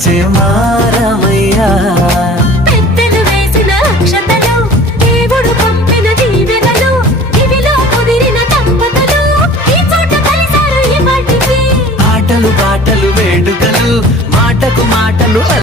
వచ్చే మారమయ్యా పెద్దలు వేసిన అక్షతలు దేవుడు పంపిన దీవెనలు ఇవిలో కుదిరిన దంపతులు ఈ చోట కలిసారు ఈ వాటికి ఆటలు పాటలు వేడుకలు మాటకు మాటలు